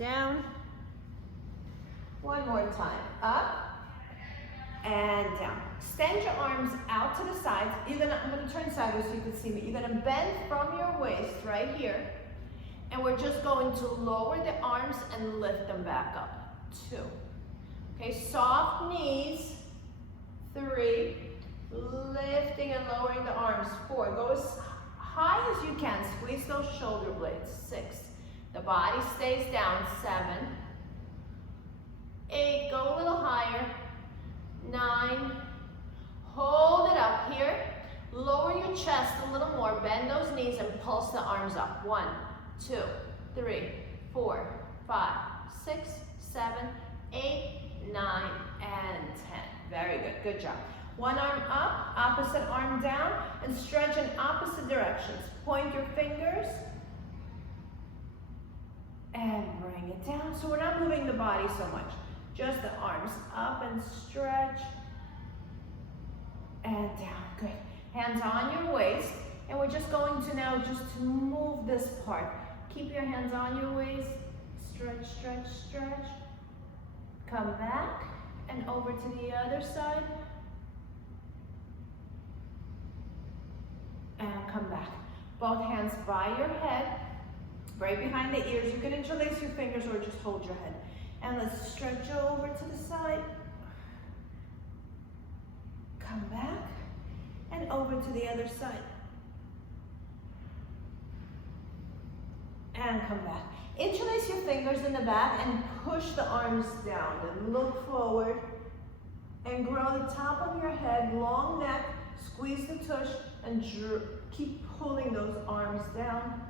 down. One more time, up and down. Extend your arms out to the sides. I'm gonna turn sideways so you can see me. You're gonna bend from your waist right here, and we're just going to lower the arms and lift them back up. 2. Okay, soft knees. 3, lifting and lowering the arms. 4, go as high as you can. Squeeze those shoulder blades. 6, the body stays down. 7, 8, go a little higher. 9, hold it up here. Lower your chest a little more. Bend those knees and pulse the arms up. 1, 2, 3, 4, 5, 6, 7, 8, 9, and 10. Very good. Good job. One arm up, opposite arm down, and stretch in opposite directions. Point your fingers and bring it down. So we're not moving the body so much. Just the arms up and stretch and down. Good. Hands on your waist, and we're just going to now just move this part. Keep your hands on your waist. Stretch, stretch, stretch. Come back and over to the other side. And come back. Both hands by your head, right behind the ears. You can interlace your fingers or just hold your head. And let's stretch over to the side. Come back and over to the other side. And come back. Interlace your fingers in the back and push the arms down. And look forward and grow the top of your head, long neck, squeeze the tush, and keep pulling those arms down.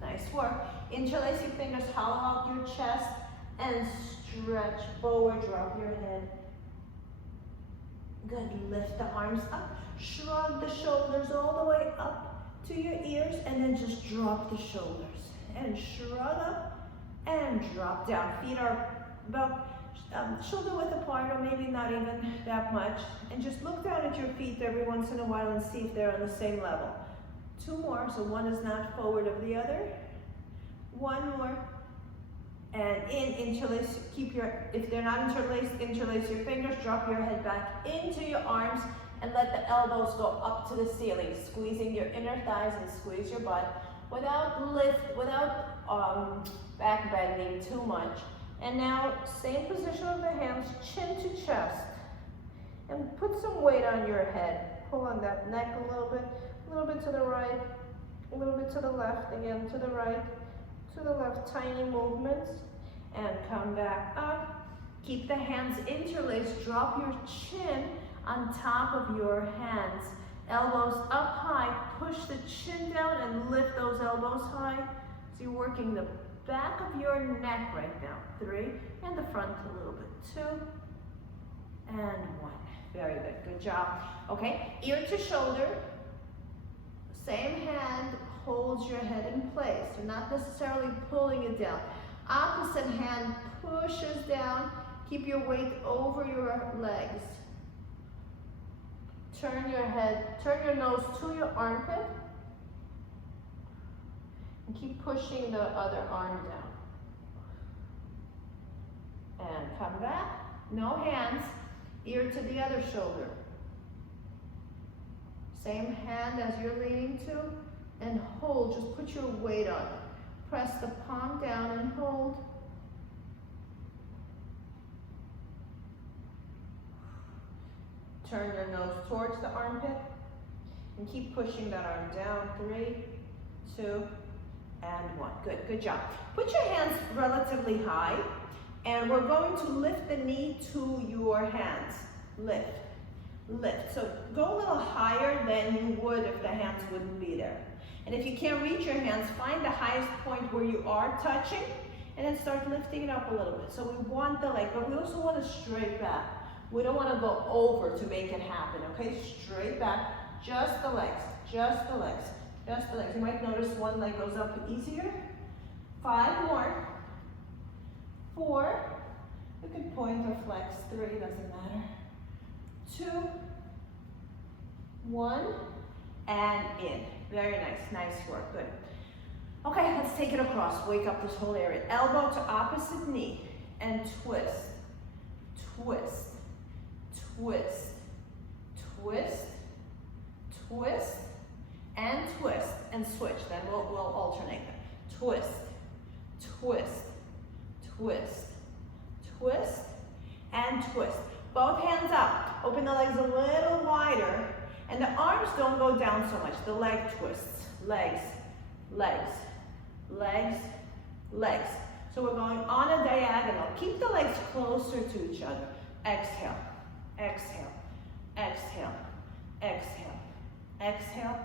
Nice work. Interlace your fingers, hollow out your chest, and stretch forward, drop your head. Good, lift the arms up, shrug the shoulders all the way up to your ears, and then just drop the shoulders. And shrug up, and drop down. Feet are about shoulder width apart, or maybe not even that much. And just look down at your feet every once in a while and see if they're on the same level. 2 more, so one is not forward of the other. 1 more. And interlace, if they're not interlaced, interlace your fingers, drop your head back into your arms, and let the elbows go up to the ceiling, squeezing your inner thighs and squeeze your butt without back bending too much. And now, same position of the hands, chin to chest. And put some weight on your head. Pull on that neck a little bit to the right, a little bit to the left, again to the right, to the left, tiny movements. And come back up. Keep the hands interlaced, drop your chin on top of your hands. Elbows up high, push the chin down and lift those elbows high. So you're working the back of your neck right now. 3, and the front a little bit. 2, and 1. Very good, good job. Okay, ear to shoulder. Same hand holds your head in place. You're not necessarily pulling it down. Opposite hand pushes down. Keep your weight over your legs. Turn your nose to your armpit. And keep pushing the other arm down. And come back. No hands. Ear to the other shoulder. Same hand as you're leaning to. And hold. Just put your weight on it. Press the palm down and hold. Turn your nose towards the armpit. And keep pushing that arm down. 3, 2, and 1. Good, good job. Put your hands relatively high, and we're going to lift the knee to your hands. Lift, lift. So go a little higher than you would if the hands wouldn't be there. And if you can't reach your hands, find the highest point where you are touching, and then start lifting it up a little bit. So we want the leg, but we also want to straight back. We don't want to go over to make it happen, okay? Straight back, just the legs, just the legs. Just the legs. You might notice one leg goes up easier. 5 more. 4. You can point or flex. 3, doesn't matter. 2, 1, and in. Very nice. Nice work. Good. Okay, let's take take it across, wake up this whole area. Elbow to opposite knee and twist, twist, twist, twist, twist, and twist, and switch. Then we'll alternate them. Twist, twist, twist, twist, and twist. Both hands up. Open the legs a little wider, and the arms don't go down so much. The leg twists. Legs, legs, legs, legs. So we're going on a diagonal. Keep the legs closer to each other. Exhale, exhale, exhale, exhale, exhale,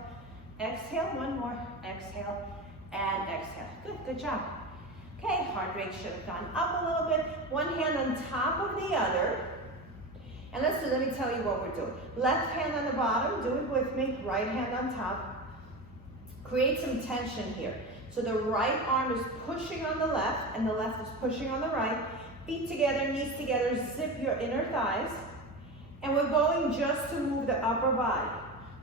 exhale. One more. Exhale and exhale. Good, good job. Okay, heart rate should have gone up a little bit. One hand on top of the other. And let me tell you what we're doing. Left hand on the bottom, do it with me. Right hand on top. Create some tension here. So the right arm is pushing on the left, and the left is pushing on the right. Feet together, knees together, zip your inner thighs. And we're going just to move the upper body.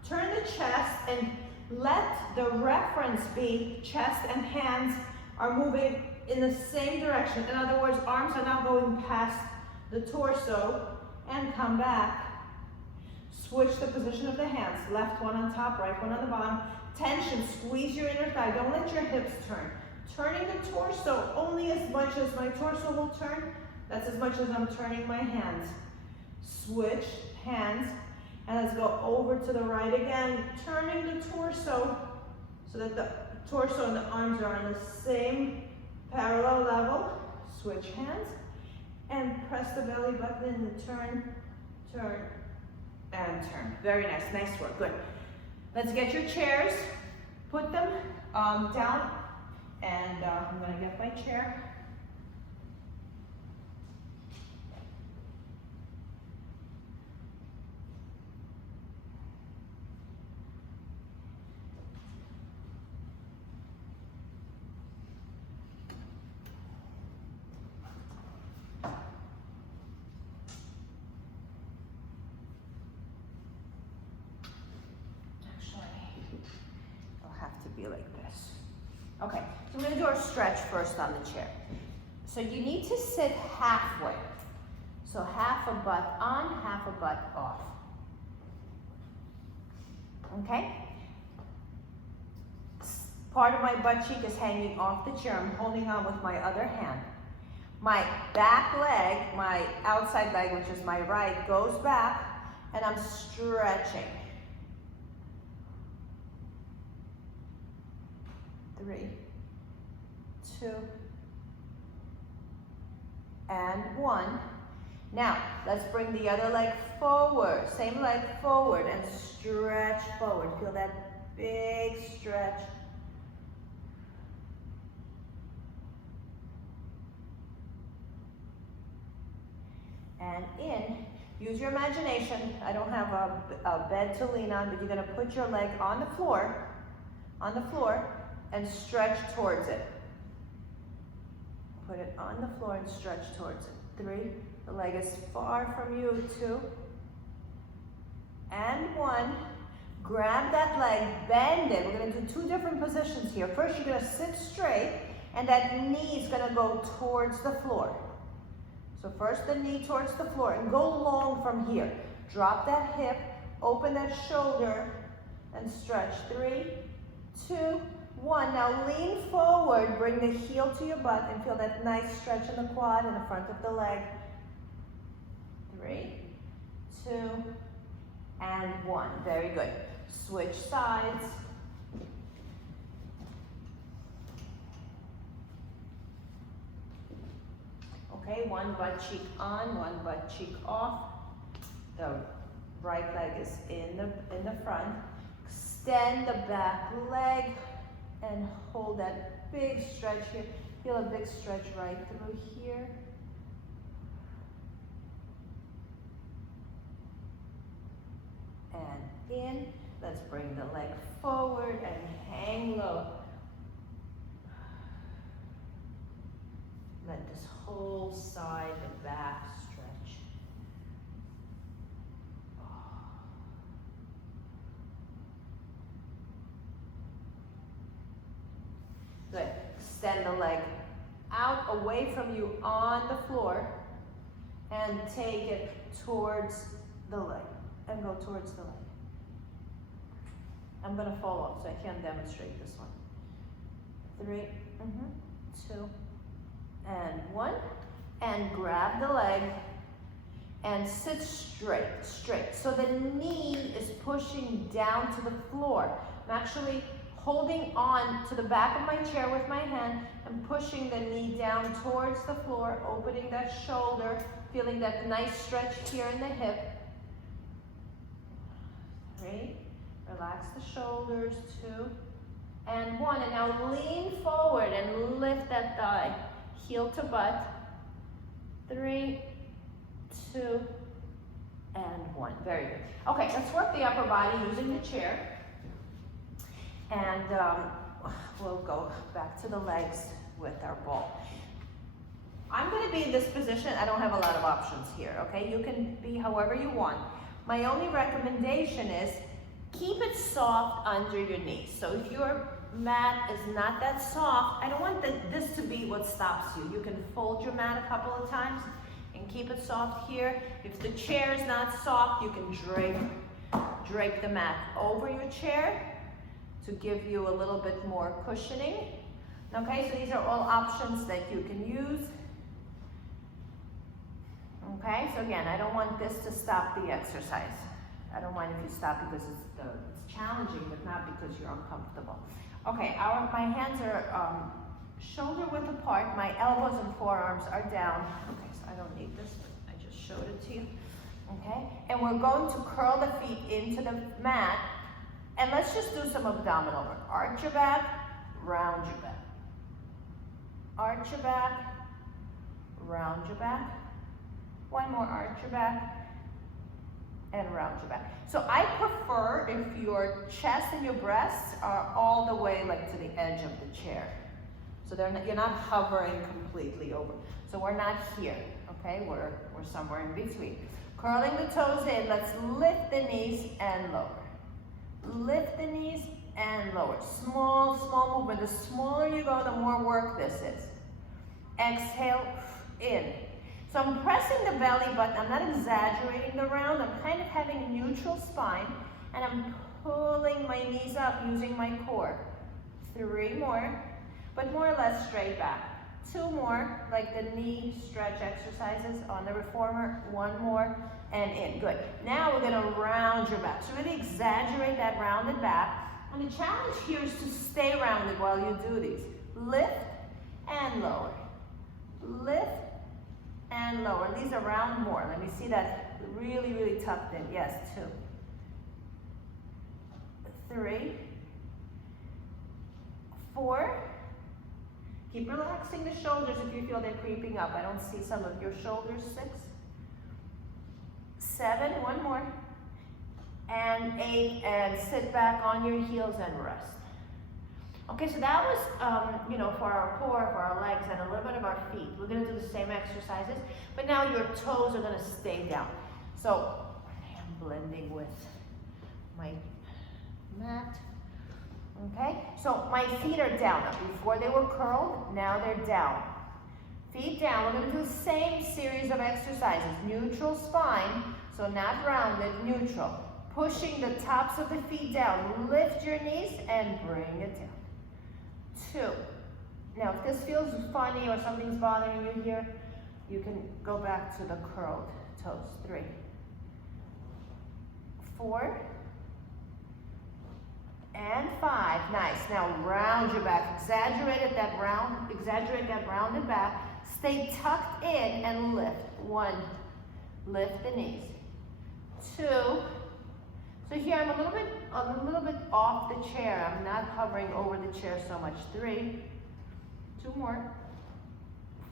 Turn the chest and let the reference be chest and hands are moving in the same direction. In other words, arms are now going past the torso and come back. Switch the position of the hands. Left one on top, right one on the bottom. Tension, squeeze your inner thigh. Don't let your hips turn. Turning the torso only as much as my torso will turn. That's as much as I'm turning my hands. Switch hands, and let's go over to the right again. Turning the torso so that the torso and the arms are on the same parallel level. Switch hands, and press the belly button and turn, turn, and turn. Very nice, nice work, good. Let's get your chairs, put them down, and I'm gonna get my chair. Be like this. Okay, so we're going to do our stretch first on the chair. So you need to sit halfway. So half a butt on, half a butt off. Okay? Part of my butt cheek is hanging off the chair. I'm holding on with my other hand. My back leg, my outside leg, which is my right, goes back, and I'm stretching. 3, 2, and 1. Now, let's bring the other leg forward. Same leg forward and stretch forward. Feel that big stretch. And in. Use your imagination. I don't have a bed to lean on, but you're going to put your leg on the floor, and stretch towards it. Put it on the floor and stretch towards it. 3, the leg is far from you. 2, and 1. Grab that leg, bend it. We're going to do 2 different positions here. First, you're going to sit straight, and that knee is going to go towards the floor. So first the knee towards the floor, and go long from here. Drop that hip, open that shoulder, and stretch. 3, 2, 1. Now lean forward, bring the heel to your butt, and feel that nice stretch in the quad and the front of the leg. 3, 2, and 1. Very good. Switch sides. Okay, one butt cheek on, one butt cheek off. The right leg is in the front. Extend the back leg and hold that big stretch here. Feel a big stretch right through here. And in. Let's bring the leg forward and hang low. Let this whole side, the back stretch. Good. extend the leg out away from you on the floor and take it towards the leg and go towards the leg. I'm going to fall off so I can't demonstrate this one. 3, 2, and 1. And grab the leg and sit straight. So the knee is pushing down to the floor. I'm actually holding on to the back of my chair with my hand and pushing the knee down towards the floor, opening that shoulder, feeling that nice stretch here in the hip. 3, relax the shoulders, 2, and 1. And now lean forward and lift that thigh, heel to butt. 3, 2, and 1. Very good. Okay, let's work the upper body using the chair. And we'll go back to the legs with our ball. I'm going to be in this position. I don't have a lot of options here, okay? You can be however you want. My only recommendation is keep it soft under your knees. So if your mat is not that soft, I don't want this to be what stops you. You can fold your mat a couple of times and keep it soft here. If the chair is not soft, you can drape the mat over your chair to give you a little bit more cushioning. Okay, so these are all options that you can use. Okay, so again, I don't want this to stop the exercise. I don't mind if you stop because it's challenging, but not because you're uncomfortable. Okay, my hands are shoulder width apart. My elbows and forearms are down. Okay, so I don't need this, but I just showed it to you. Okay, and we're going to curl the feet into the mat. And let's just do some abdominal work. Arch your back, round your back. Arch your back, round your back. One more, arch your back, and round your back. So I prefer if your chest and your breasts are all the way like to the edge of the chair. So you're not hovering completely over. So we're not here, okay? We're somewhere in between. Curling the toes in, let's lift the knees and lower. Lift the knees and lower. Small movement. The smaller you go, the more work this is. Exhale, in. So I'm pressing the belly button. I'm not exaggerating the round. I'm kind of having a neutral spine, and I'm pulling my knees up using my core. 3 more, but more or less straight back. 2 more, like the knee stretch exercises on the reformer. 1 more, and in. Good. Now we're going to round your back. So really exaggerate that rounded back. And the challenge here is to stay rounded while you do these. Lift and lower. Lift and lower. These are round more. Let me see that really, really tucked in. Yes, 2. 3. 4. Keep relaxing the shoulders if you feel they're creeping up. I don't see some of your shoulders. 6. 7, 1 more. And 8, and sit back on your heels and rest. Okay, so that was, for our core, for our legs, and a little bit of our feet. We're going to do the same exercises, but now your toes are going to stay down. So I'm blending with my mat. Okay, so my feet are down. Now, before they were curled, now they're down. Feet down. We're going to do the same series of exercises. Neutral spine, so not rounded, neutral. Pushing the tops of the feet down. Lift your knees and bring it down. 2. Now, if this feels funny or something's bothering you here, you can go back to the curled toes. 3. 4. And 5. Nice. Now round your back. Exaggerate that rounded back. Stay tucked in and lift. 1. Lift the knees. 2. So here I'm a little bit off the chair. I'm not hovering over the chair so much. 3. 2 more.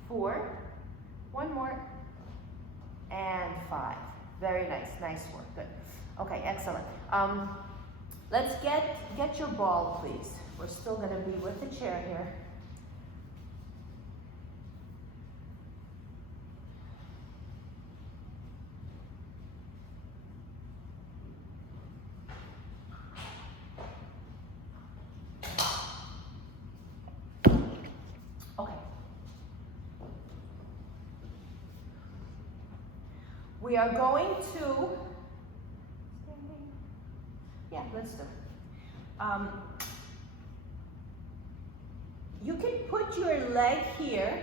4. 1 more. And 5. Very nice. Nice work. Good. Okay, excellent. Let's get your ball, please. We're still going to be with the chair here. We are going to, yeah, let's do it. You can put your leg here,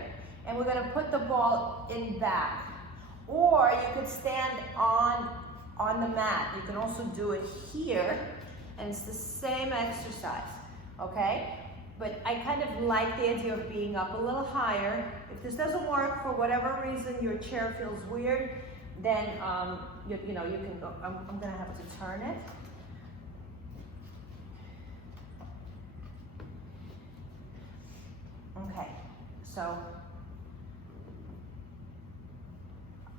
and we're gonna put the ball in back. Or you could stand on the mat. You can also do it here, and it's the same exercise, okay? But I kind of like the idea of being up a little higher. If this doesn't work for whatever reason, your chair feels weird, then you can go. I'm gonna have to turn it. Okay, so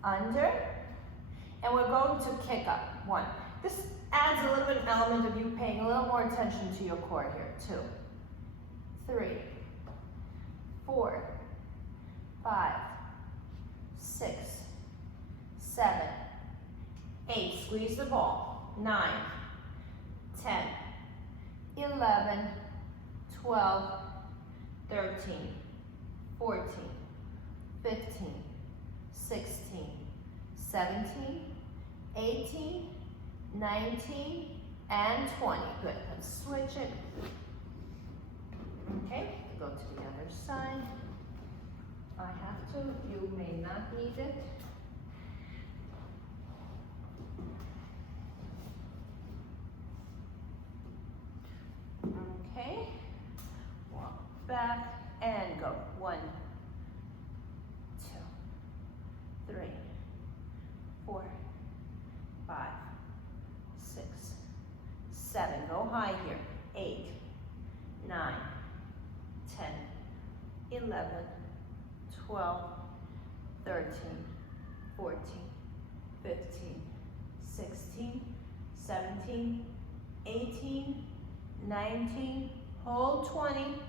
under, and we're going to kick up. 1. This adds a little bit of element of you paying a little more attention to your core here. 2, 3, 4, 5, 6, 7, 8. Squeeze the ball. 9, 10, 11, 12, 13, 14, 15, 16, 17, 18, 19, and 20. Good. Let's switch it. Okay, go to the other side. I have to. You may not need it. Okay. Walk back and go. 1, 2, 3, 4, 5, 6, 7. Go high here. 8, 9, 10, 11, 12, 13, 14, 15, 16, 17, 18, 19, hold 20,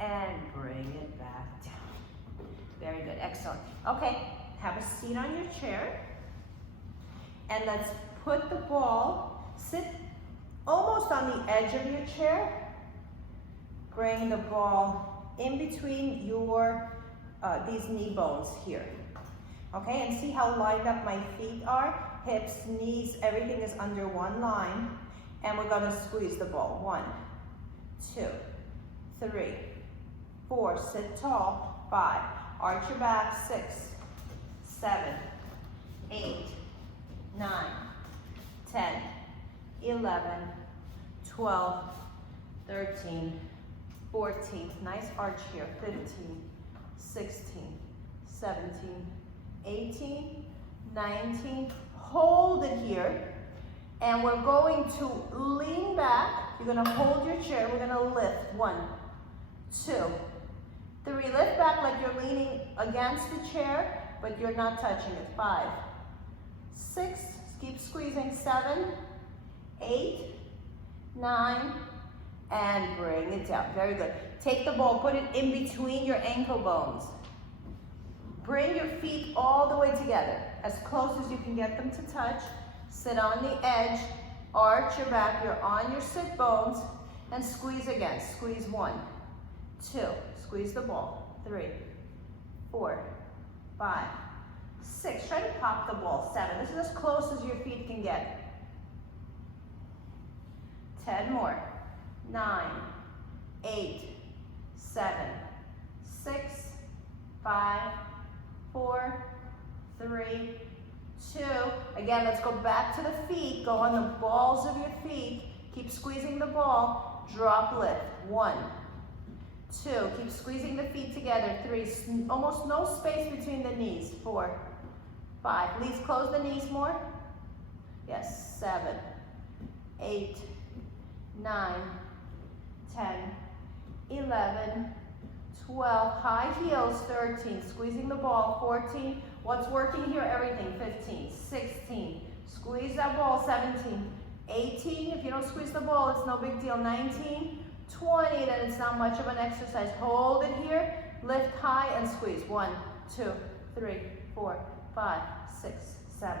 and bring it back down. Very good, excellent. Okay, have a seat on your chair, and let's put the ball, sit almost on the edge of your chair. Bring the ball in between your, these knee bones here. Okay, and see how lined up my feet are? Hips, knees, everything is under one line. And we're gonna squeeze the ball. 1, 2, 3, 4, sit tall. 5, arch your back. 6, 7, 8, 9, 10, 11, 12, 13, 14, nice arch here. 15, 16, 17, 18, 19, hold it here. And we're going to lean back. You're gonna hold your chair. We're gonna lift. 1, 2, 3. Lift back like you're leaning against the chair, but you're not touching it. 5, 6, keep squeezing. 7, 8, 9, and bring it down. Very good. Take the ball, put it in between your ankle bones. Bring your feet all the way together, as close as you can get them to touch. Sit on the edge, arch your back, you're on your sit bones, and squeeze again. Squeeze. 1, 2, squeeze the ball. 3, 4, 5, 6. Try to pop the ball. 7. This is as close as your feet can get. 10 more. 9, 8, 7, 6, 5, 4, 3, 2. Again, let's go back to the feet. Go on the balls of your feet. Keep squeezing the ball. Drop, lift. 1, 2. Keep squeezing the feet together. 3. Almost no space between the knees. 4, 5. Please close the knees more. Yes. 7, 8, 9, 10, 11, 12. High heels. 13. Squeezing the ball. 14. What's working here? Everything. 15, 16. Squeeze that ball. 17, 18. If you don't squeeze the ball, it's no big deal. 19, 20. Then it's not much of an exercise. Hold it here. Lift high and squeeze. 1, 2, 3, 4, 5, 6, 7,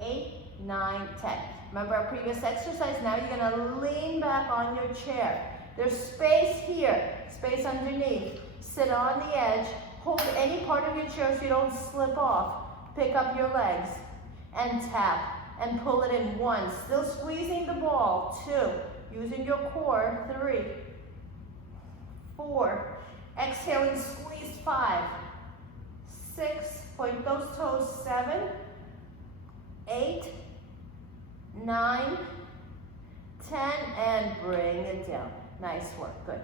8, 9, 10. Remember our previous exercise? Now you're going to lean back on your chair. There's space here, space underneath. Sit on the edge. Hold any part of your chair so you don't slip off. Pick up your legs. and tap, and pull it in. 1, still squeezing the ball. 2, using your core. 3, 4, exhaling, squeeze. 5, 6, point those toes. 7, 8, 9, 10, and bring it down. Nice work, good.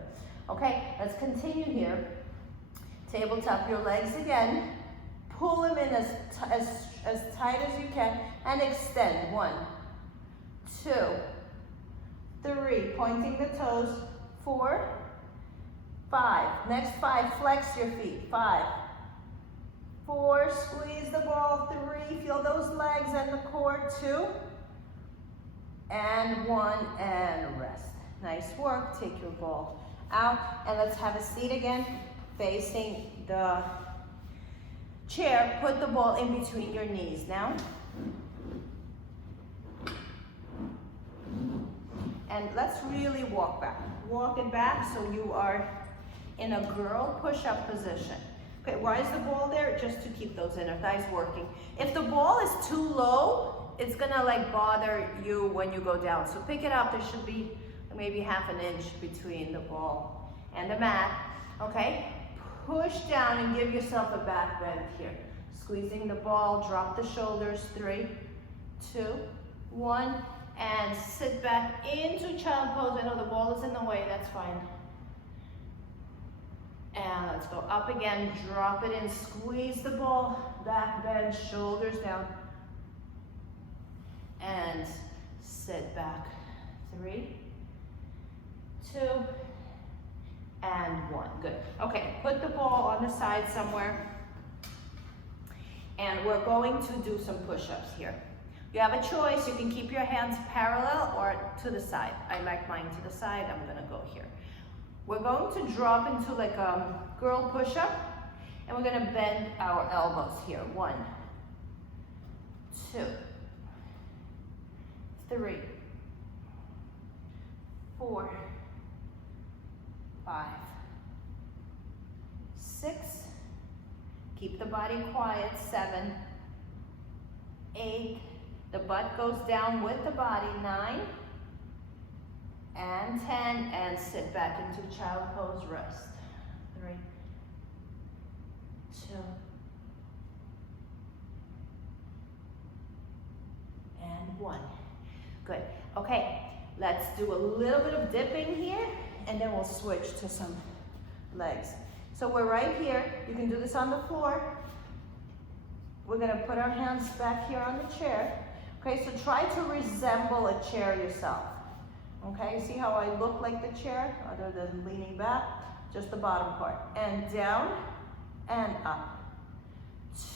Okay, let's continue here. Tabletop your legs again. Pull them in as tight as you can and extend. 1, 2, 3, pointing the toes. 4, 5, next 5, flex your feet. 5, 4, squeeze the ball. 3, feel those legs and the core. 2, and 1, and rest. Nice work. Take your ball out, and let's have a seat again, facing the chair. Put the ball in between your knees now. And let's really walk back. Walk it back so you are in a girl push-up position. Okay, why is the ball there? Just to keep those inner thighs working. If the ball is too low, it's gonna like bother you when you go down. So pick it up. There should be maybe ½ an inch between the ball and the mat. Okay, push down and give yourself a back bend here. Squeezing the ball, drop the shoulders. 3, 2, 1, and sit back into child pose. I know the ball is in the way, that's fine. And let's go up again, drop it in, squeeze the ball, back bend, shoulders down, and sit back. 3, 2, and 1. Good. Okay, put the ball on the side somewhere, and we're going to do some push-ups here. You have a choice. You can keep your hands parallel or to the side. I like mine to the side. I'm gonna go here. We're going to drop into like a girl push-up, and we're gonna bend our elbows here. 1, 2, 3, 4, 5, 6, keep the body quiet. 7, 8, the butt goes down with the body. 9, and 10, and sit back into child pose, rest. 3, 2, and 1. Good. Okay, let's do a little bit of dipping here, and then we'll switch to some legs. So we're right here. You can do this on the floor. We're gonna put our hands back here on the chair. Okay, so try to resemble a chair yourself. Okay, see how I look like the chair, other than leaning back? Just the bottom part. And down, and up.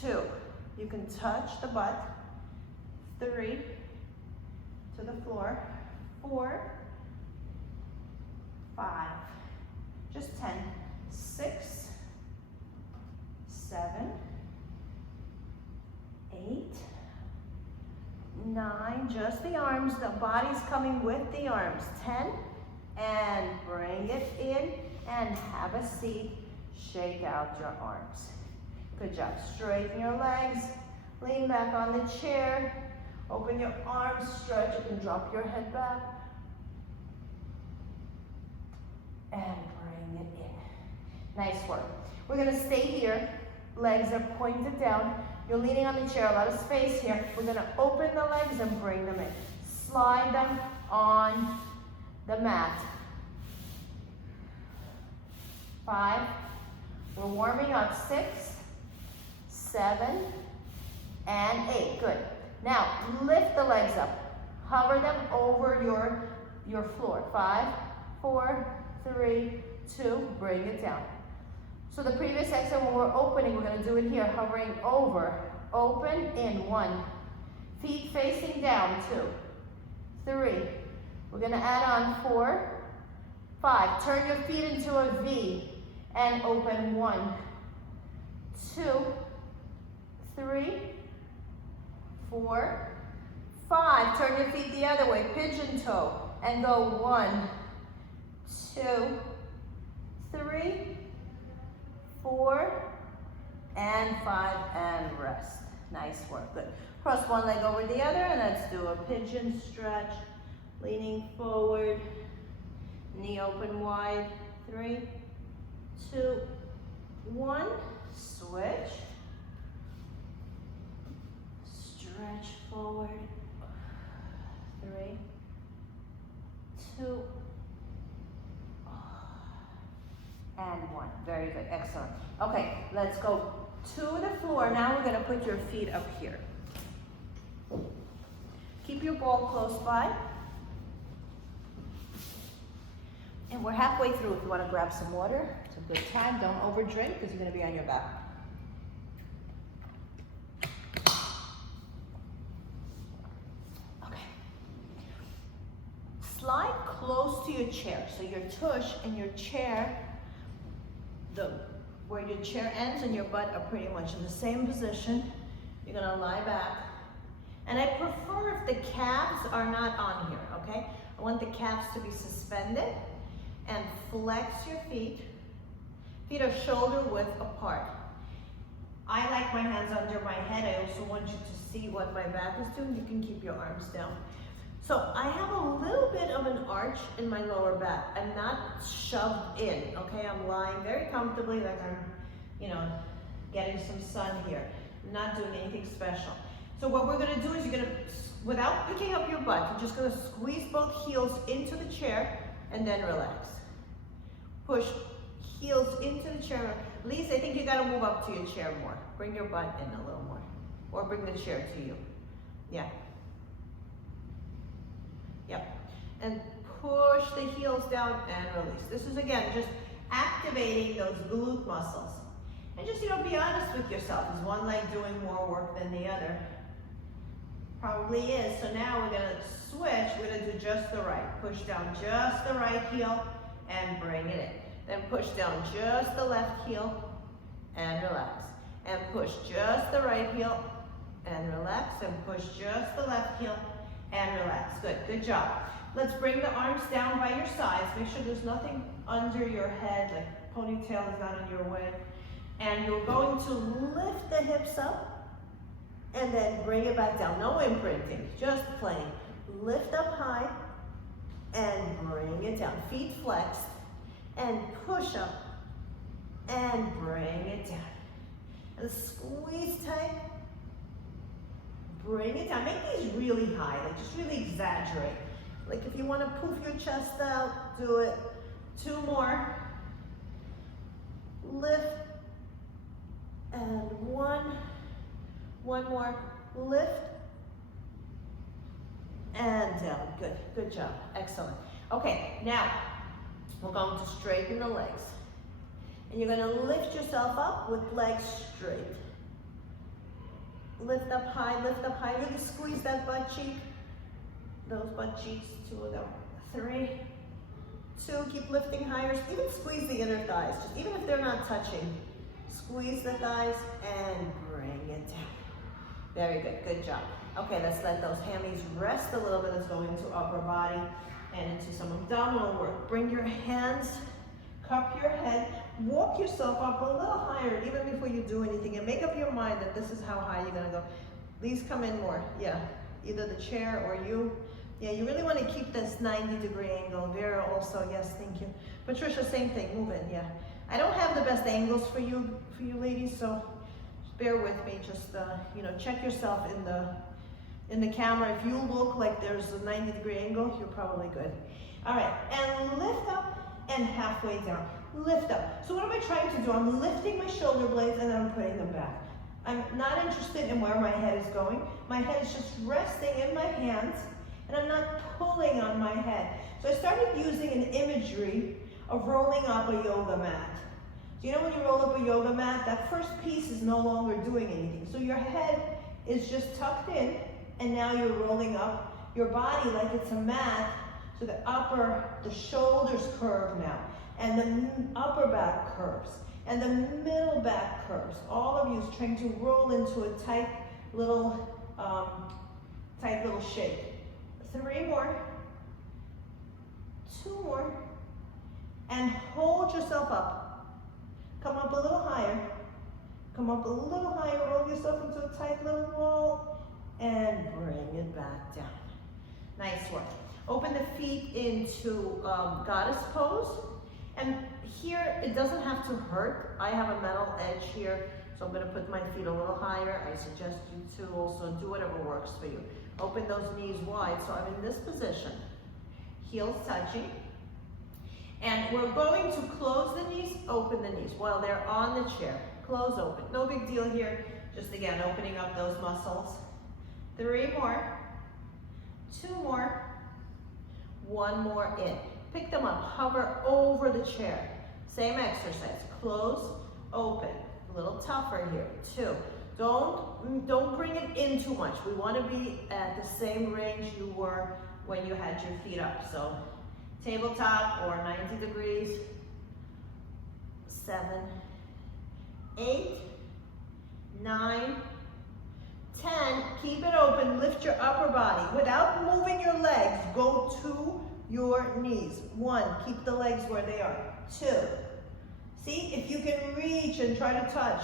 2, you can touch the butt. 3, to the floor. 4, 5, just 10, 6, 7, 8, 9, just the arms, the body's coming with the arms. 10, and bring it in, and have a seat, shake out your arms. Good job. Straighten your legs, lean back on the chair, open your arms, stretch. You can drop your head back, and bring it in. Nice work. We're gonna stay here. Legs are pointed down. You're leaning on the chair, a lot of space here. We're gonna open the legs and bring them in. Slide them on the mat. 5, we're warming up. 6, 7, and 8, good. Now, lift the legs up. Hover them over your floor. 5, 4, 3, 2, bring it down. So the previous exercise, when we're opening, we're gonna do it here, hovering over. Open, in. 1. Feet facing down. 2, 3. We're gonna add on 4, 5. Turn your feet into a V and open. 1, 2, 3, 4, 5. Turn your feet the other way, pigeon toe, and go. 1, 2, 3, 4, and 5, and rest. Nice work, good. Cross one leg over the other and let's do a pigeon stretch. Leaning forward, knee open wide. 3, 2, 1. Switch. Stretch forward. 3, 2, and 1. Very good, excellent. Okay, let's go to the floor. Now we're gonna put your feet up here. Keep your ball close by. And we're halfway through. If you want to grab some water, it's a good time. Don't overdrink because you're going to be on your back. Okay. Slide close to your chair. So your tush and your chair, where your chair ends and your butt are pretty much in the same position. You're going to lie back. And I prefer if the calves are not on here, okay? I want the calves to be suspended. And flex your feet. Feet are shoulder width apart. I like my hands under my head. I also want you to see what my back is doing. You can keep your arms down. So I have a little bit of an arch in my lower back. I'm not shoved in, okay? I'm lying very comfortably like I'm, getting some sun here. I'm not doing anything special. So what we're gonna do is you're gonna, without picking up your butt, you're just gonna squeeze both heels into the chair and then relax. Push heels into the chair. Lise, I think you gotta move up to your chair more. Bring your butt in a little more. Or bring the chair to you. Yeah. Yep. And push the heels down and release. This is, again, just activating those glute muscles. And just, be honest with yourself. Is one leg doing more work than the other? Probably is. So now we're gonna switch. We're gonna do just the right. Push down just the right heel and bring it in. Then push down just the left heel and relax. And push just the right heel and relax. And push just the left heel and relax. Good, good job. Let's bring the arms down by your sides. Make sure there's nothing under your head, like ponytail is not in your way. And you're going to lift the hips up and then bring it back down. No imprinting, just plain. Lift up high and bring it down. Feet flexed and push up and bring it down. And squeeze tight. Bring it down. Make these really high, like just really exaggerate. Like if you want to poof your chest out, do it. 2 more. Lift. And 1. 1 more. Lift. And down. Good. Good job. Excellent. Okay, now we're going to straighten the legs. And you're going to lift yourself up with legs straight. Lift up high, really squeeze that butt cheek. Those butt cheeks, 2 of them. 3, 2, keep lifting higher. Even squeeze the inner thighs, just even if they're not touching. Squeeze the thighs and bring it down. Very good, good job. Okay, let's let those hammies rest a little bit. Let's go into upper body and into some abdominal work. Bring your hands, cup your head, walk yourself up a little higher even before you do anything, and make up your mind that this is how high you're gonna go. Please come in more, yeah. Either the chair or you. Yeah, you really wanna keep this 90-degree angle. Vera also, yes, thank you. Patricia, same thing, move in, yeah. I don't have the best angles for you ladies, so just bear with me. Just, check yourself in the camera. If you look like there's a 90-degree angle, you're probably good. All right, and lift up and halfway down. Lift up. So what am I trying to do? I'm lifting my shoulder blades and I'm putting them back. I'm not interested in where my head is going. My head is just resting in my hands and I'm not pulling on my head. So I started using an imagery of rolling up a yoga mat. So when you roll up a yoga mat, that first piece is no longer doing anything. So your head is just tucked in and now you're rolling up your body like it's a mat. So the shoulders curve now. And the upper back curves, and the middle back curves. All of you is trying to roll into a tight little shape. 3 more, 2 more, and hold yourself up. Come up a little higher, Come up a little higher, roll yourself into a tight little ball, and bring it back down. Nice work. Open the feet into goddess pose. And here, it doesn't have to hurt. I have a metal edge here, so I'm gonna put my feet a little higher. I suggest you to also do whatever works for you. Open those knees wide, so I'm in this position. Heels touching. And we're going to close the knees, open the knees while they're on the chair. Close, open. No big deal here. Just again, opening up those muscles. 3 more. 2 more. 1 more in. Pick them up, hover over the chair. Same exercise, close, open. A little tougher here, 2. Don't bring it in too much. We want to be at the same range you were when you had your feet up. So tabletop or 90 degrees. 7, 8, 9, 10. Keep it open, lift your upper body. Without moving your legs, go to your knees. 1, keep the legs where they are. 2, see if you can reach and try to touch.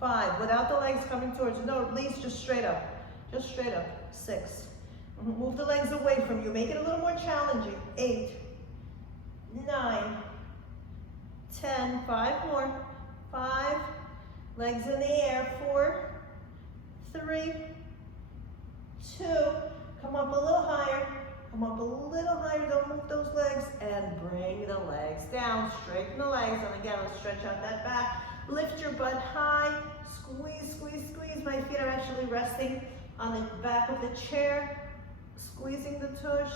5, without the legs coming towards you. No, at least just straight up. Just straight up. 6, move the legs away from you. Make it a little more challenging. 8, 9, 10, 5 more. 5, legs in the air. 4, 3, 2, come up a little higher. Come up a little higher, don't move those legs, and bring the legs down. Straighten the legs, and again, let's stretch out that back. Lift your butt high, squeeze, squeeze, squeeze. My feet are actually resting on the back of the chair. Squeezing the tush,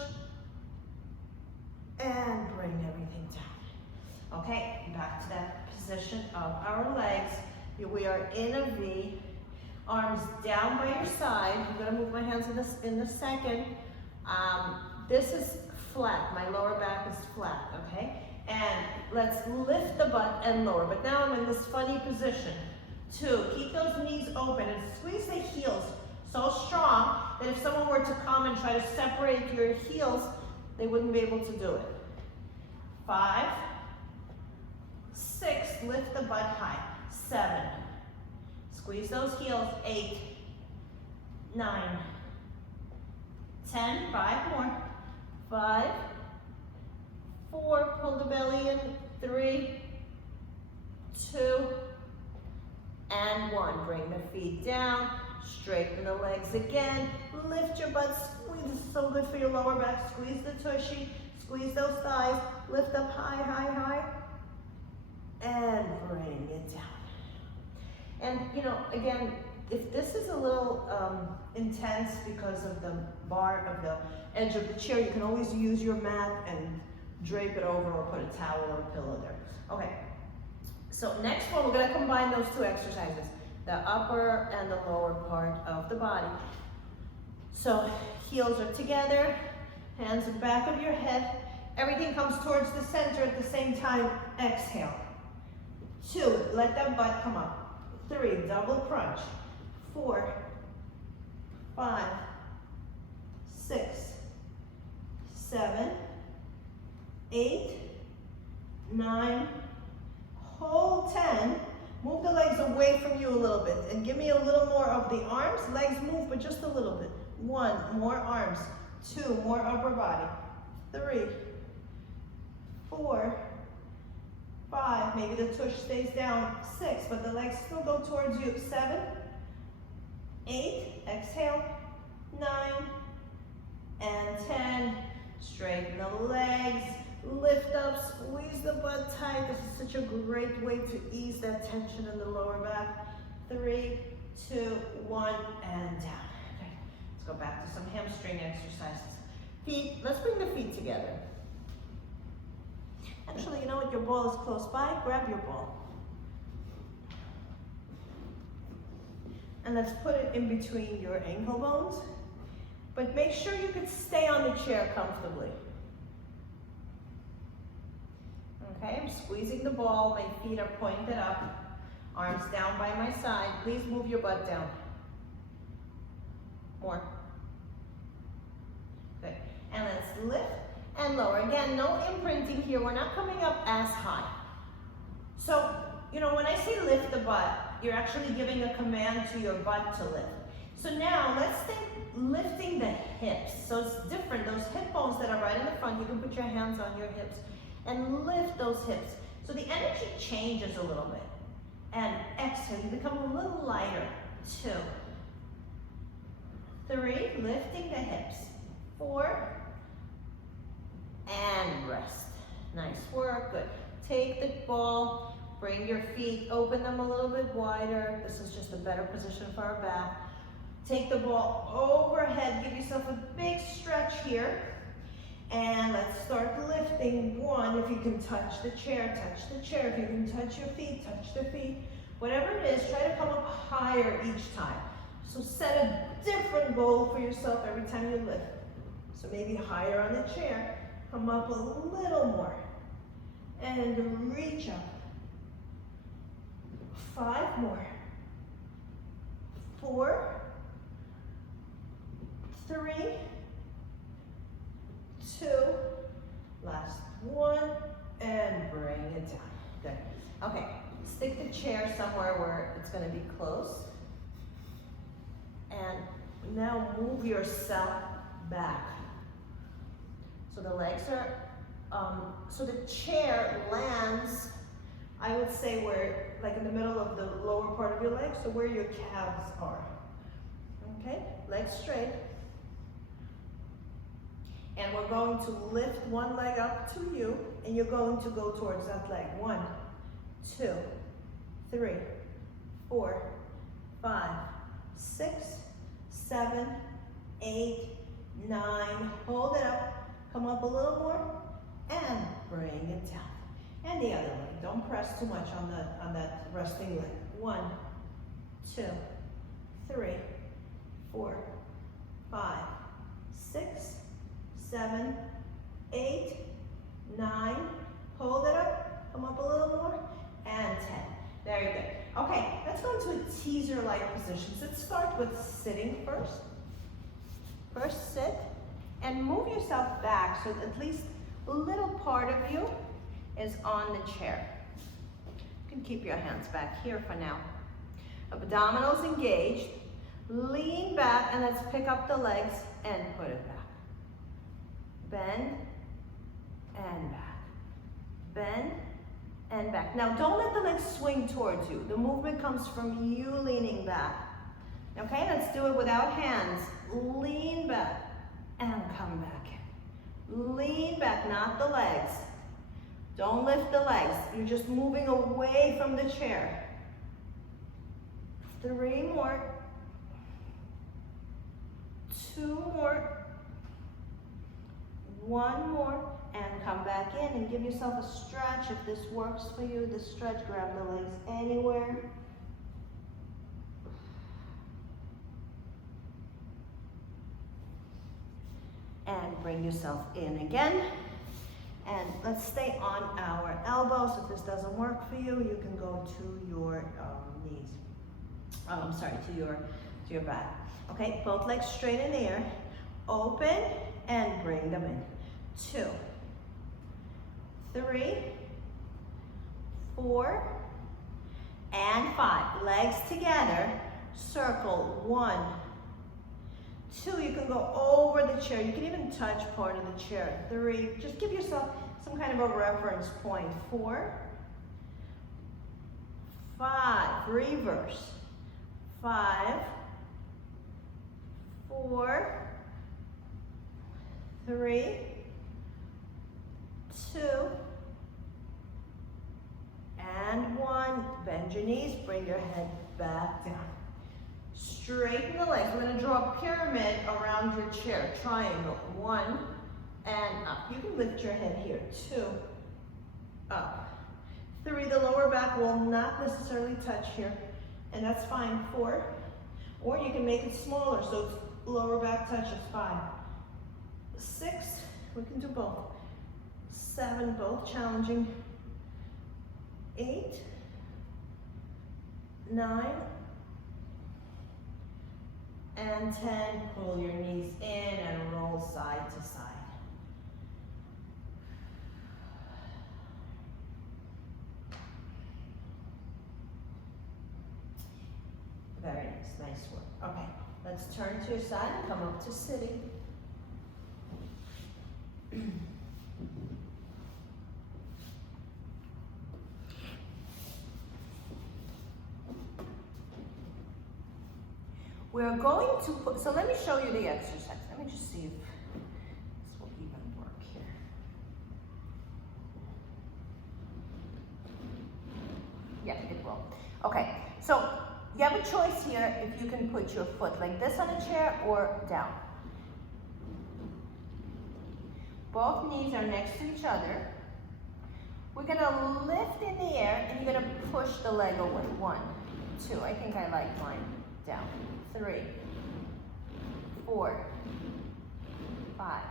and bring everything down. Okay, back to that position of our legs. Here we are in a V. Arms down by your side. I'm gonna move my hands in a second. This is flat, my lower back is flat, okay? And let's lift the butt and lower, but now I'm in this funny position. 2, keep those knees open and squeeze the heels so strong that if someone were to come and try to separate your heels, they wouldn't be able to do it. 5, 6, lift the butt high. 7, squeeze those heels. 8, 9, 10, 5 more. 5, 4, pull the belly in. 3, 2, and 1. Bring the feet down, straighten the legs again. Lift your butt, squeeze. This is so good for your lower back. Squeeze the tushy, squeeze those thighs. Lift up high, high, high, and bring it down. And you know, again, if this is a little intense because of the bar of the edge of the chair, you can always use your mat and drape it over or put a towel or a pillow there. Okay, so next one, we're gonna combine those 2 exercises, the upper and the lower part of the body. So heels are together, hands in back of your head, everything comes towards the center at the same time. Exhale. 2, let that butt come up. 3, double crunch. 4, 5, 6, 7, 8, 9, hold 10. Move the legs away from you a little bit and give me a little more of the arms. Legs move, but just a little bit. 1, more arms. 2, more upper body. 3, 4, 5, maybe the tush stays down. 6, but the legs still go towards you. 7, 8, exhale. 9, and 10. Straighten the legs, lift up, squeeze the butt tight. This is such a great way to ease that tension in the lower back. 3, 2, 1, and down. Okay, let's go back to some hamstring exercises. Feet, let's bring the feet together. Actually, you know what? Your ball is close by. Grab your ball. And let's put it in between your ankle bones. But make sure you can stay on the chair comfortably. Okay, I'm squeezing the ball. My feet are pointed up. Arms down by my side. Please move your butt down. More. Good. And let's lift and lower. Again, no imprinting here. We're not coming up as high. So, you know, when I say lift the butt, You're actually giving a command to your butt to lift. So now let's think lifting the hips. So it's different. Those hip bones that are right in the front, you can put your hands on your hips and lift those hips. So the energy changes a little bit. And exhale, you become a little lighter. 2, 3, lifting the hips. 4, and rest. Nice work, good. Take the ball, bring your feet, open them a little bit wider. This is just a better position for our back. Take the ball overhead, give yourself a big stretch here. And let's start lifting. 1, if you can touch the chair, touch the chair. If you can touch your feet, touch the feet. Whatever it is, try to come up higher each time. So set a different goal for yourself every time you lift. So maybe higher on the chair, come up a little more. And reach up. 5 more. 4, 3, 2, last 1, and bring it down. Good. Okay, stick the chair somewhere where it's going to be close. And now move yourself back. So the legs are, so the chair lands, I would say where, like in the middle of the lower part of your legs, so where your calves are. Okay, legs straight. And we're going to lift one leg up to you, and you're going to go towards that leg. 1, 2, 3, 4, 5, 6, 7, 8, 9. Hold it up. Come up a little more, and bring it down. And the other leg. Don't press too much on that resting leg. 1, 2, 3, 4, 5, 6, 7, 8, 9. Hold it up. Come up a little more. And 10. Very good. Okay, let's go into a teaser-like position. Let's start with sitting first. First sit. And move yourself back so that at least a little part of you is on the chair. You can keep your hands back here for now. Abdominals engaged. Lean back and let's pick up the legs and put it back. Bend and back. Bend and back. Now don't let the legs swing towards you. The movement comes from you leaning back. Okay, let's do it without hands. Lean back and come back in. Lean back, not the legs. Don't lift the legs. You're just moving away from the chair. 3 more. 2 more. 1 more. And come back in and give yourself a stretch if this works for you. The stretch, grab the legs anywhere. And bring yourself in again. And let's stay on our elbows. If this doesn't work for you, you can go to your knees. To your back. Okay, both legs straight in the air. Open and bring them in. 2, 3, 4, and 5. Legs together. Circle. 1, 2, you can go over the chair. You can even touch part of the chair. 3, just give yourself some kind of a reference point. 4, 5, reverse. 5, 4, 3, 2, and 1. Bend your knees, bring your head back down. Straighten the legs. We're going to draw a pyramid around your chair. Triangle. 1 and up. You can lift your head here. 2, up. 3, the lower back will not necessarily touch here, and that's fine. 4, or you can make it smaller so it's lower back touches. 5, 6, we can do both. 7, both challenging. 8, 9, and 10, pull your knees in and roll side to side. nice work. Okay, let's turn to your side and come up to sitting. We're going to put, so let me show you the exercise. Let me just see if this will even work here. Yeah, it will. Okay, so you have a choice here if you can put your foot like this on a chair or down. Both knees are next to each other. We're gonna lift in the air and you're gonna push the leg away. 1, 2, I think I like mine. Down. 3, 4, 5,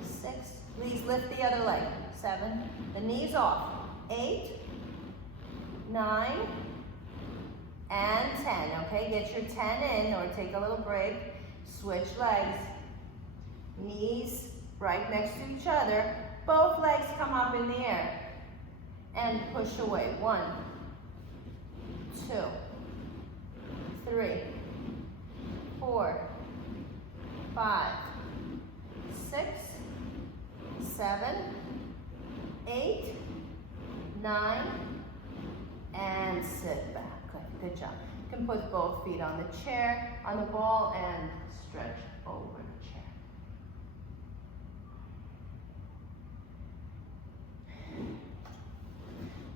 6. Please lift the other leg. 7. The knees off. 8, 9, and 10. Okay, get your 10 in or take a little break. Switch legs. Knees right next to each other. Both legs come up in the air and push away. 1, 2, 3, 4, 5, 6, 7, 8, 9, and sit back. Good job. You can put both feet on the chair, on the ball, and stretch over the chair.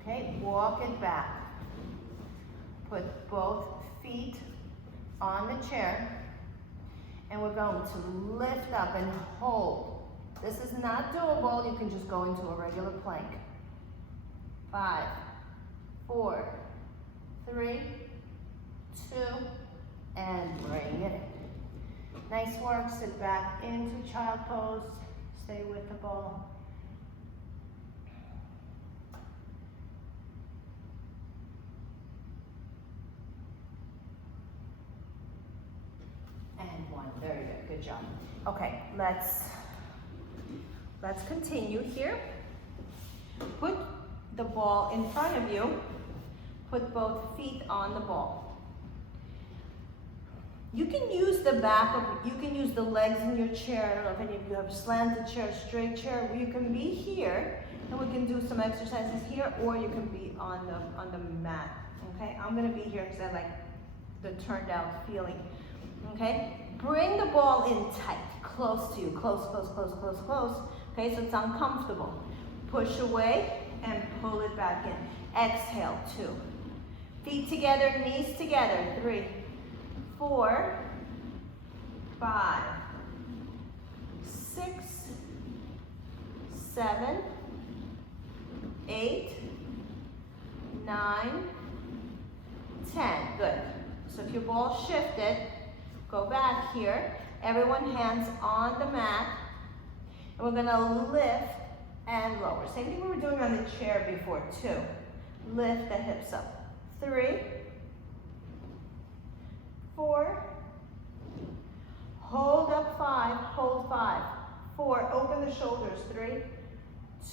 Okay, walk it back. Put both feet on the chair, and we're going to lift up and hold. This is not doable. You can just go into a regular plank. 5, 4, 3, 2, and bring it in. Nice work. Sit back into child pose. Stay with the ball. And 1. Very good. Good job. Okay, let's continue here. Put the ball in front of you. Put both feet on the ball. You can use the back of, you can use the legs in your chair. I don't know if any of you have a slanted chair, straight chair, where you can be here, and we can do some exercises here, or you can be on the mat. Okay, I'm gonna be here because I like the turned out feeling. Okay, bring the ball in tight, close to you, close, close, close, close, close. Okay, so it's uncomfortable. Push away and pull it back in. Exhale, 2. Feet together, knees together. 3, 4, 5, 6, 7, 8, 9, 10. Good. So if your ball shifted, go back here. Everyone hands on the mat. And we're gonna lift and lower. Same thing we were doing on the chair before. 2. Lift the hips up. 3, 4, hold up. 5, hold 5, 4, open the shoulders. 3,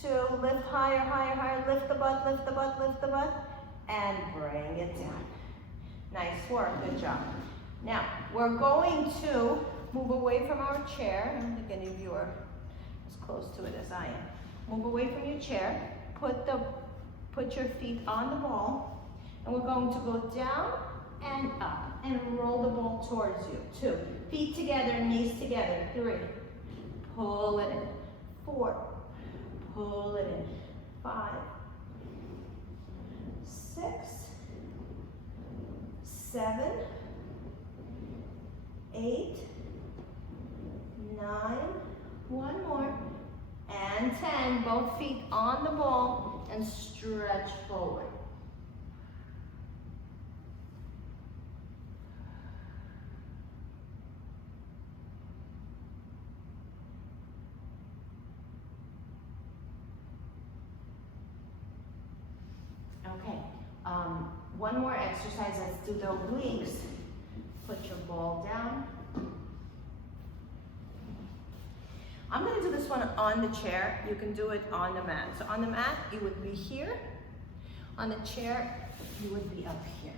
2, lift higher, higher, higher, lift the butt, lift the butt, lift the butt, and bring it down. Nice work, good job. Now, we're going to move away from our chair. I don't think any of you are as close to it as I am. Move away from your chair, put your feet on the ball, and we're going to go down and up and roll the ball towards you. 2, feet together, knees together. 3, pull it in. 4, pull it in. 5, 6, 7, 8, 9, 1 more, and 10. Both feet on the ball and stretch forward. Okay, one more exercise. Let's do the obliques. Put your ball down. I'm going to do this one on the chair. You can do it on the mat. So on the mat, you would be here. On the chair, you would be up here.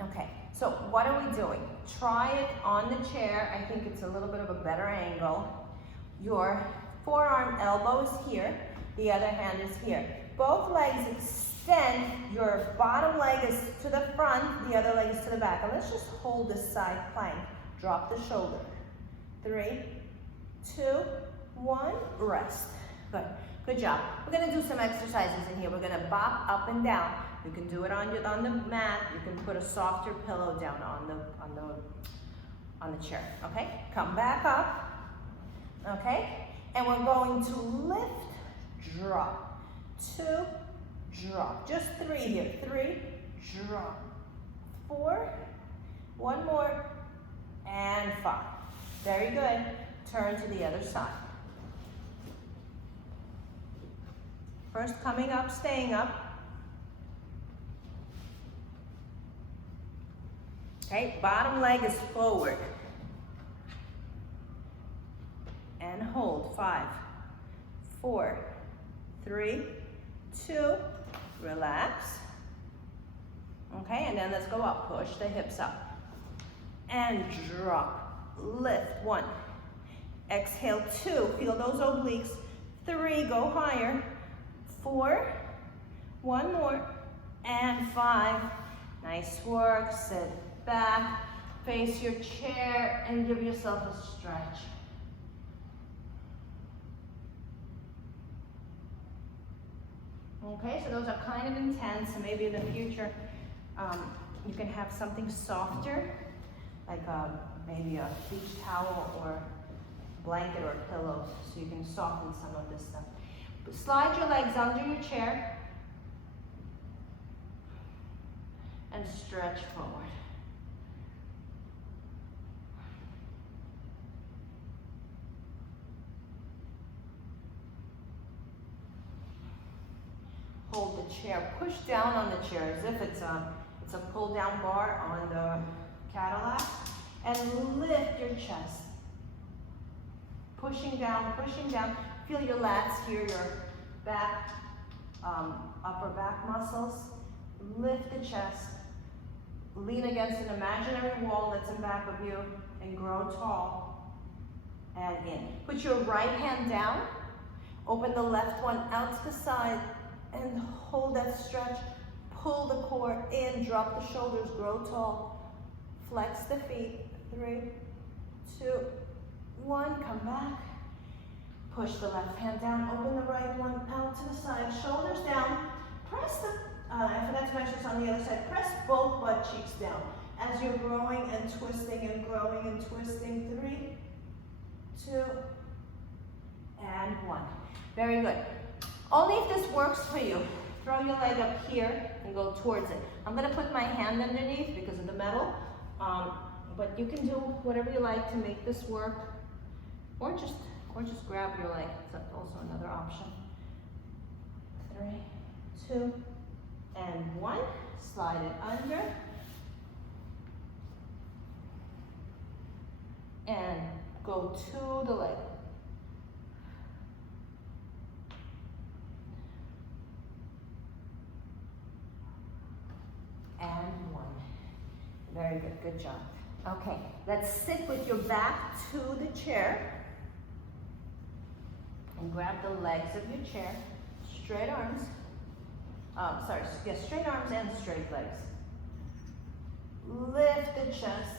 Okay, so what are we doing? Try it on the chair. I think it's a little bit of a better angle. Your forearm elbow is here, the other hand is here. Both legs extend, your bottom leg is to the front, the other leg is to the back. And let's just hold this side plank. Drop the shoulder. 3, 2, 1, rest. Good, good job. We're gonna do some exercises in here. We're gonna bop up and down. You can do it on the mat. You can put a softer pillow down on the chair, okay? Come back up, okay? And we're going to lift, drop, 2, drop. Just 3 here. 3, drop, 4, 1 more, and 5. Very good. Turn to the other side. First coming up, staying up. Okay, bottom leg is forward. And hold. 5, 4, 3, 2, relax. Okay, and then let's go up. Push the hips up. And drop. Lift. 1. Exhale. 2. Feel those obliques. 3. Go higher. 4. 1 more. And 5. Nice work. Sit back. Face your chair and give yourself a stretch. Okay, so those are kind of intense, and maybe in the future you can have something softer, like maybe a beach towel or blanket or pillow, so you can soften some of this stuff. But slide your legs under your chair and stretch forward. Hold the chair, push down on the chair as if it's a pull down bar on the Cadillac, and lift your chest. Pushing down, feel your lats here, your back, upper back muscles. Lift the chest, lean against an imaginary wall that's in back of you, and grow tall, and in. Put your right hand down, open the left one out to the side, and hold that stretch. Pull the core in, drop the shoulders, grow tall. Flex the feet. 3, 2, 1, come back. Push the left hand down, open the right one out to the side, shoulders down. Press the, I forgot to mention this on the other side, press both butt cheeks down as you're growing and twisting and growing and twisting. 3, 2, and 1. Very good. Only if this works for you. Throw your leg up here and go towards it. I'm gonna put my hand underneath because of the metal, but you can do whatever you like to make this work, or just grab your leg. That's also another option. 3, 2, and 1. Slide it under. And go to the leg. And 1. Very good, good job. Okay, let's sit with your back to the chair. And grab the legs of your chair. Straight arms. Straight arms and straight legs. Lift the chest.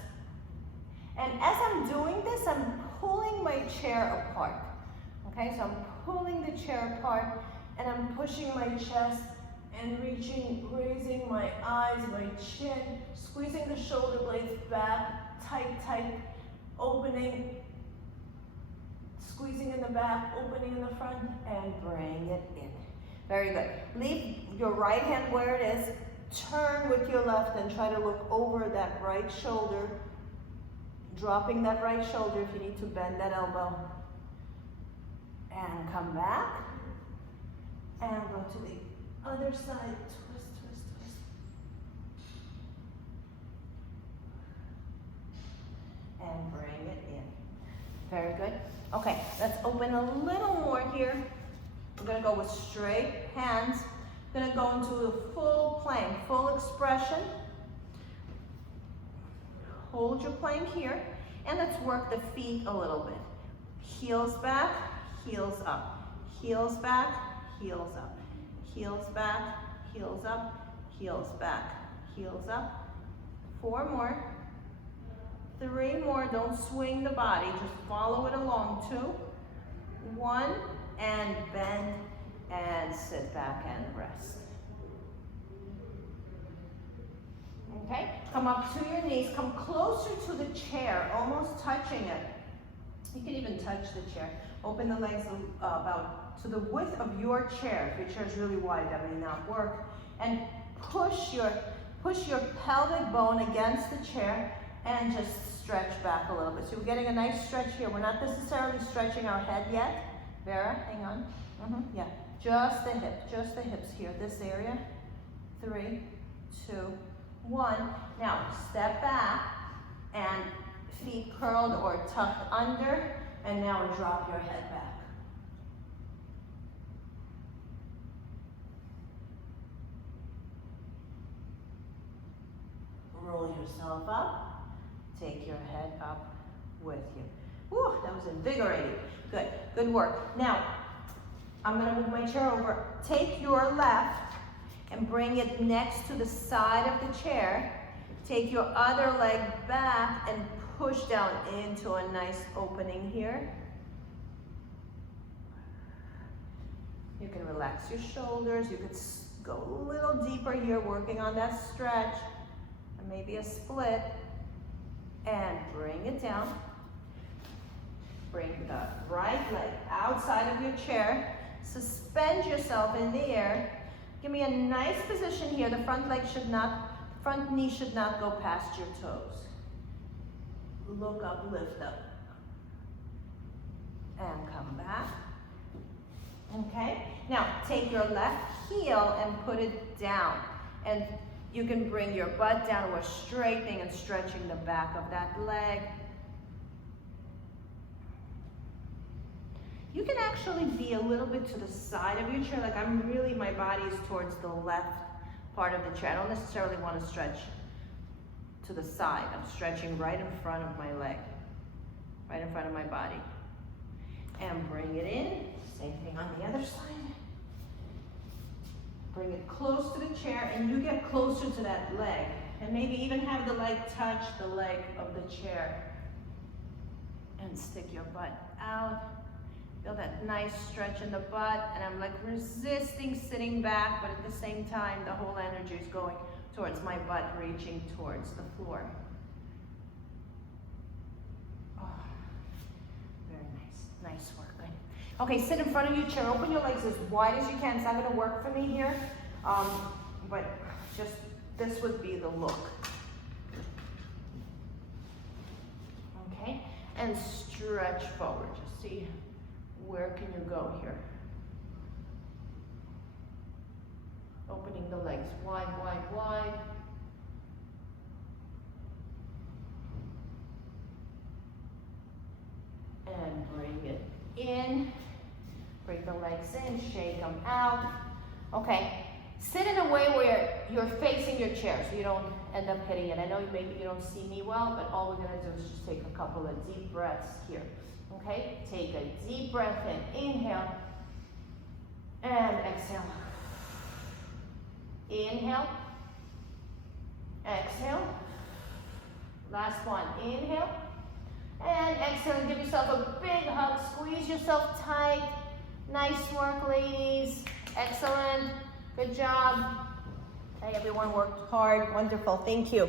And as I'm doing this, I'm pulling my chair apart. Okay, so I'm pulling the chair apart and I'm pushing my chest and reaching, raising my eyes, my chin, squeezing the shoulder blades back, tight, tight, opening, squeezing in the back, opening in the front, and bring it in. Very good. Leave your right hand where it is, turn with your left and try to look over that right shoulder, dropping that right shoulder if you need to bend that elbow. And come back, and go to the other side, twist, twist, twist. And bring it in. Very good. Okay, let's open a little more here. We're gonna go with straight hands. We're gonna go into a full plank, full expression. hold your plank here, and let's work the feet a little bit. Heels back, heels up, heels back, heels up, heels back, heels up, heels back, heels up. 4 more, 3 more, don't swing the body, just follow it along. 2, 1, and bend, and sit back and rest. Okay, come up to your knees, come closer to the chair, almost touching it. You can even touch the chair. Open the legs about to the width of your chair. If your chair is really wide, that may not work. And push your pelvic bone against the chair and just stretch back a little bit. So we're getting a nice stretch here. We're not necessarily stretching our head yet. Vera, hang on. Yeah, just the hips here, this area. 3, 2, 1. Now step back and feet curled or tucked under, and now drop your head back. Roll yourself up, take your head up with you. Whew, that was invigorating. Good, good work. Now, I'm gonna move my chair over. Take your left and bring it next to the side of the chair. Take your other leg back and push down into a nice opening here. You can relax your shoulders. You could go a little deeper here, working on that stretch, and maybe a split. And bring it down. Bring the right leg outside of your chair. Suspend yourself in the air. Give me a nice position here. The front knee should not go past your toes. Look up, lift up. And come back. Okay? Now, take your left heel and put it down. And you can bring your butt down. We're straightening and stretching the back of that leg. You can actually be a little bit to the side of your chair, like my body is towards the left part of the chair. I don't necessarily want to stretch to the side. I'm stretching right in front of my leg, right in front of my body. And bring it in. Same thing on the other side. Bring it close to the chair, and you get closer to that leg. And maybe even have the leg touch the leg of the chair. And stick your butt out. Feel that nice stretch in the butt, and I'm like resisting sitting back, but at the same time, the whole energy is going towards my butt, reaching towards the floor. Oh, very nice, nice work, good. Okay, sit in front of your chair, open your legs as wide as you can. It's not gonna work for me here, but just, this would be the look. Okay, and stretch forward, just see. Where can you go here? Opening the legs wide, wide, wide. And bring it in. Bring the legs in, shake them out. Okay, sit in a way where you're facing your chair so you don't end up hitting it. I know maybe you don't see me well, but all we're gonna do is just take a couple of deep breaths here. Okay, take a deep breath in, inhale, and exhale. Inhale, exhale. Last one, inhale, and exhale, and give yourself a big hug, squeeze yourself tight. Nice work, ladies, excellent, good job. Okay, everyone worked hard, wonderful, thank you.